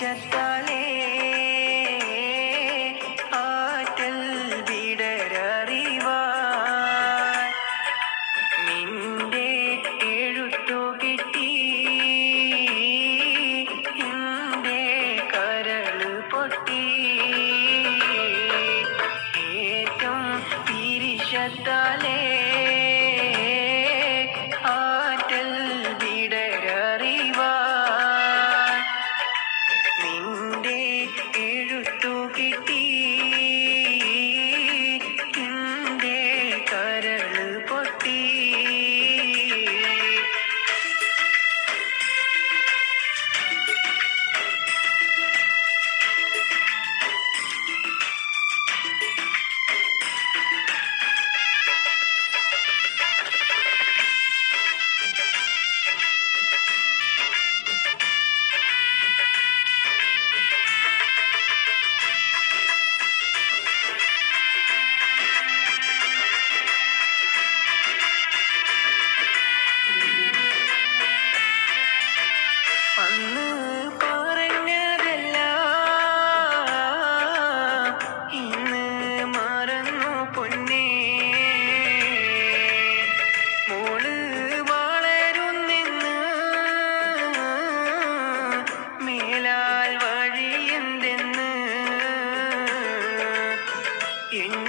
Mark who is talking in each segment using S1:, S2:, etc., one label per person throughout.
S1: ആവേശത്താലേ ആറ്റൽ വിടരറിവാൻ നിന്റെ എഴുത്തു കിട്ടി. എന്റെ കരൾ പൊട്ടി. ഏറ്റവും തിരിശത്താലേ Mm-hmm.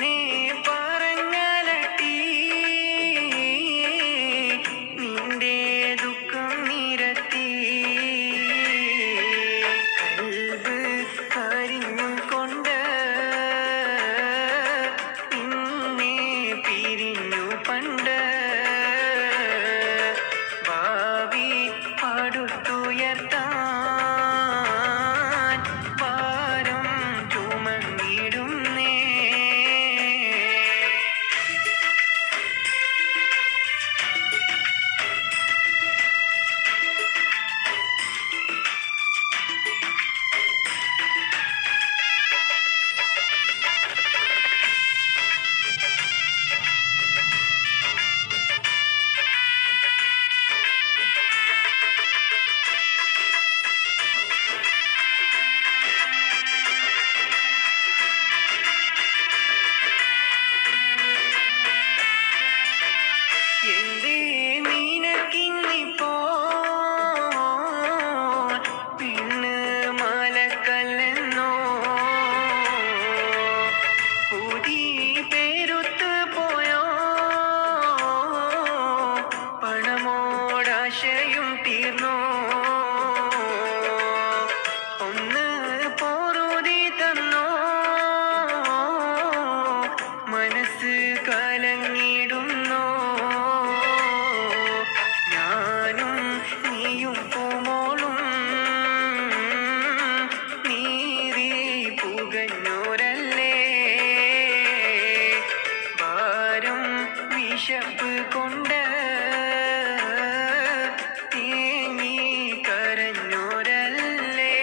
S1: വിശപ്പ് കൊണ്ട് തേങ്ങി കരഞ്ഞോരല്ലേ?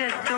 S1: just